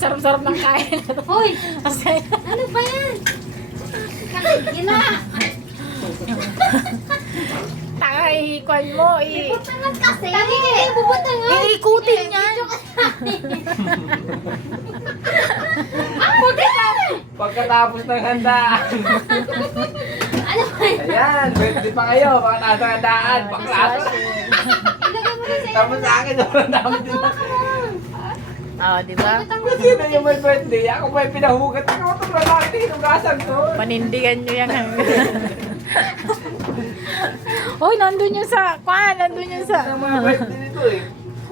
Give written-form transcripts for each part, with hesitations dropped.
sarap-sarap ng kain. Hoy! Kasi, Ano ba yan? Kaligin na! takahihikwan mo eh. Butangan kasi! Lagi kayo bubutangan! Iikutin yan. Pagkatapos ng handaan. Ano ba yan? Ayan, pwede pa kayo. Pagkatapos ng handaan. Baklaso. Ilagay mo rin sa Tapos sa akin, sobrang dami din. Oo, di ba? Kasi sino yung may birthday? Ako may pinahugat. Ako itong lalaki. Hinugasan ko. Panindigan nyo yan. Hoy, nandun yung sa, nandun yung sa, Ang mga birthday nito eh.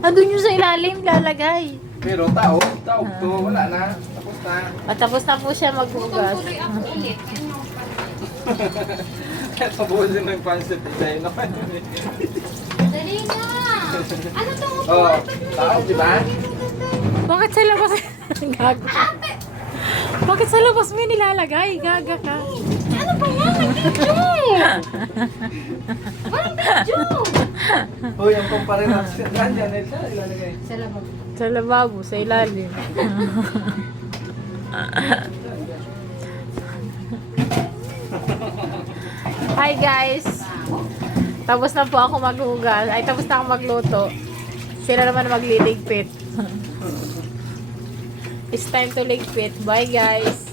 nandun yung sa ilalim, lalagay. Pero tao to. Wala na. Tapos na. Matapos na po siya maghugas. tuloy ako ulit. Tapusin ng concept design naman. Dali na! Ano to? Oo. Tao, di ba? Bakit sa labas? Gaga. Bakit sa labas mo nilalagay? Gaga ka. Ano ba yan? Nag-video! Walang video! Uy, ang kumpare ng saan yan? Saan ilalagay? Sa labag. Sa lababo, sa ilalim. Hi guys! Tapos na po ako maghugas. Ay, tapos na ako magluto. Sila naman magliligpit. It's time to ligpit. Bye guys!